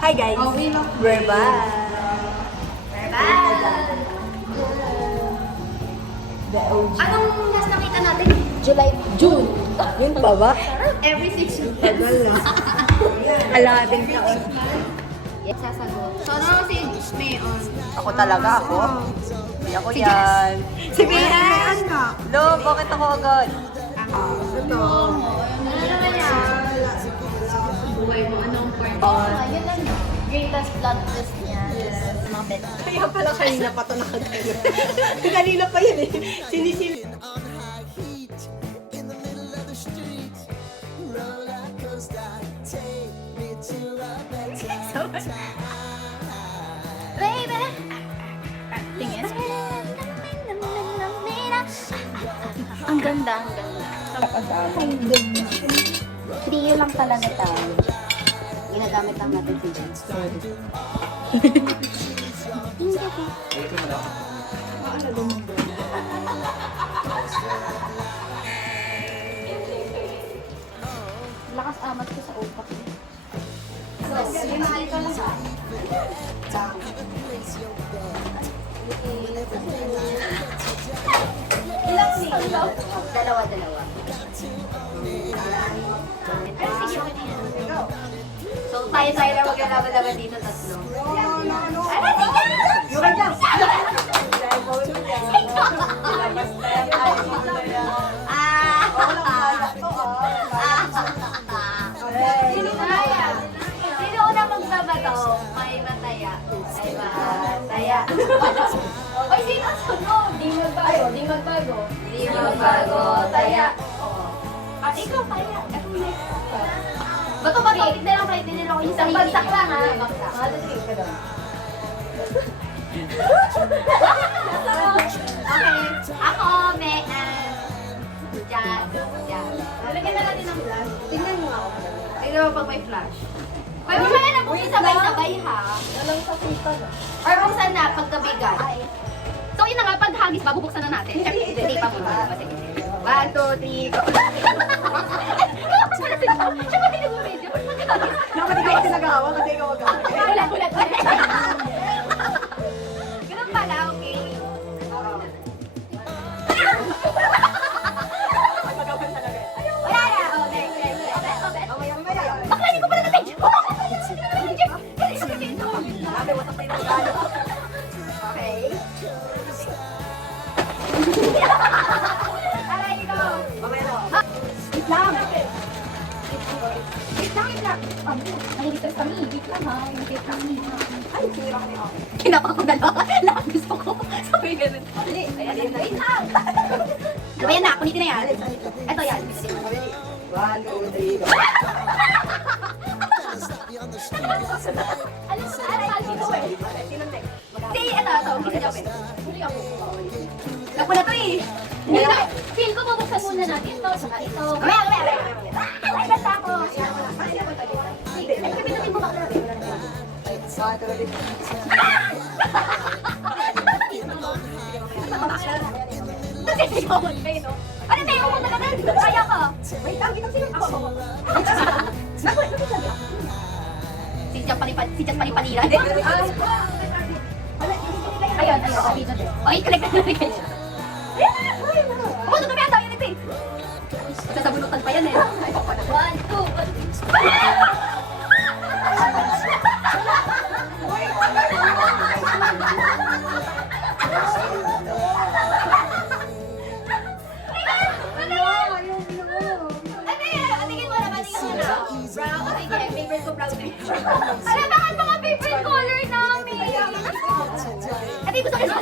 Hi guys! We're back! We're back! The OG. Anong last nakita natin? June! Yun pa ba? Every 6 months. Tagal na. Alating taon. Yes, sasagot. So, ano si Mayon? Ako talaga ako. Hindi ako yan. Si Mayan! Lo, bakit ako agad? Ito. Ano naman yan? Buhay mo, anong part? Yun lang. Greatest plot twist niya. Mga bet. Kaya pala kanina pa ito nakagano. Kanina pa yun eh. Sinisil. Baby! Tingin. Ang ganda, ang ganda. Hindi yun lang talaga tayo. Ginagamit lang natin si Jen. Lakas amat ko sa utak. Dalawa. So, tayo na maglalaban-laban dito tatlo. Ano, sige! Yung dyan! Sino una magsabato? May mataya. Ay, mataya. Oy, sino sunod? Di magbago. Di magbago, taya. At ikaw, taya. Bato ba ito? Hindi lang kayo, hindi lang ako. Isang bagsak lang, ha? Madating ka doon. Okay. Ako, may, Lalagyan na natin ng flash. Tingnan mo ako. Tingnan mo pag may flash. Pwede mo na nabuksan sabay-sabay, ha? Walang sakita na. Or kung saan na, pagkabigan. So, yun na nga, pag hagis pa, bubuksan na natin. Hindi pa muna. 1, 2, 3, go. Siya ba din yung video? Dapat ikaw ang sinagawa kasi ikaw ang Ulat. Ganun pala, okay. Wala na. Oh, next. Bakla niyo ko pala natin. Okay. Aray, ikaw. Islam. Nalilitas kami. Wait lang ha. Wait kami. Ay, sinira ko niya. Kinapa ko na lang. Lahat gusto ko. Sabi ganun. Ayan. Wait lang. Diba yan na? Kunitin na yan. Ito yan. 1, 2, 3, go. Hindi, ito. Hindi ka open. Ako na to eh. Hindi na. Feel ko bubuksan muna natin ito. Saka ito. Kamaya. Ay, basta ako. Sige, ay, kapinutin mo ba? Ano tayo mo talaga? Kaya ka. Wait, tawag ito sino? Ako. Si Jas Palipalira. Ayun. Okay, collect na natin. Pumunta kami ata, yun ito eh. Sasabunutan pa yan eh. 1, 2, 3. Alam ba mga favorite color namin? Ate, gusto ko sa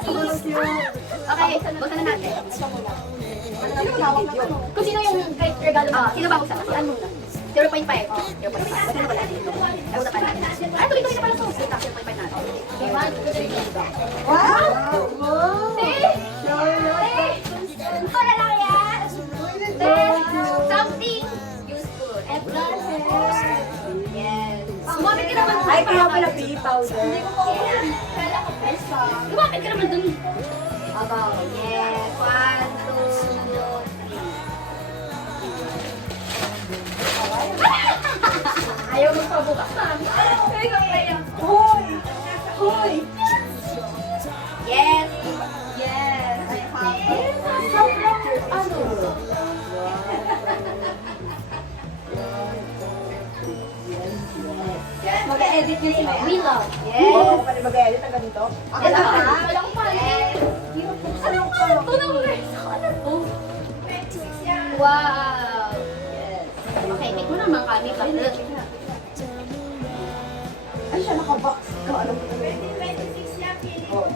Okay, buksan na natin. Kung sino yung kahit regalo mo, sino ba buksan? Saan muna? 0.5. 0.5. Buksan na wala dito. Ay, wala pa natin. Ay, tuloy-tuloy na pala ito. 0.5 natin. Okay, 1, 2, 3. Wow! Ito na lang yan. Something useful. Yes. Gumamit ka naman. Ay, kaya pala pea powder. Hindi ko po. Kala ko pesa. Gumamit ka naman dun. Abaw. Yes. 1, 2, 3. Ayaw magpabukas na. Ayaw. Mag-edit niya sila. We love. Oo, Yes. pwede mag-edit ang ganito. Ako Wala lang. pa. Walang pa. Anong pa? Ito ng verse. Ano to? Wow. Yes. Okay, make mo naman kami. Ay, siya nakabox. Ikaw, alam mo na. 26 yan. Oo,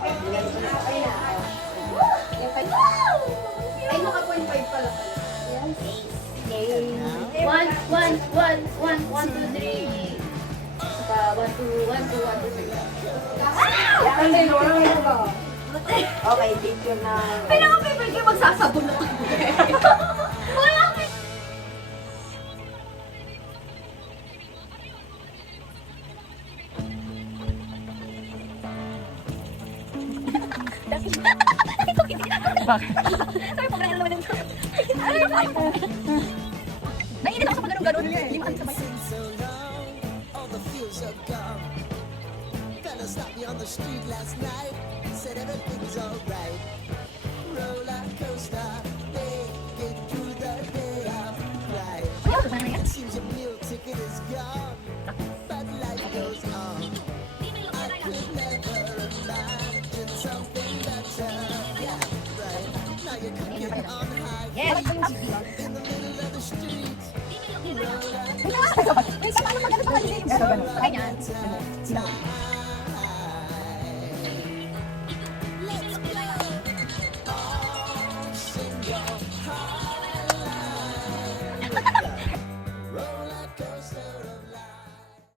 Ay, naka-point 5 pala pala. Yes. 1, 2, 3. Saka 1, 2, 3. Ay, Laura, may ano? Okay, video na. Ay, naka-paper kayo magsasabon na. Wala ka. Sabi po, ganyan naman yung... Naiinit ako sa pag-ganun-ganun. Hindi makakasabay. All the feels are gone. Fella stopped me on the street last night. Said everything's alright. Roller coaster, take it through the day of right. It seems your meal ticket is gone, but life goes on. I could never imagine something better. Yeah, right. Now you're coming on high. Yes. In the middle of the street. Ay, paano pag-ano pa kanina? Ganyan. Time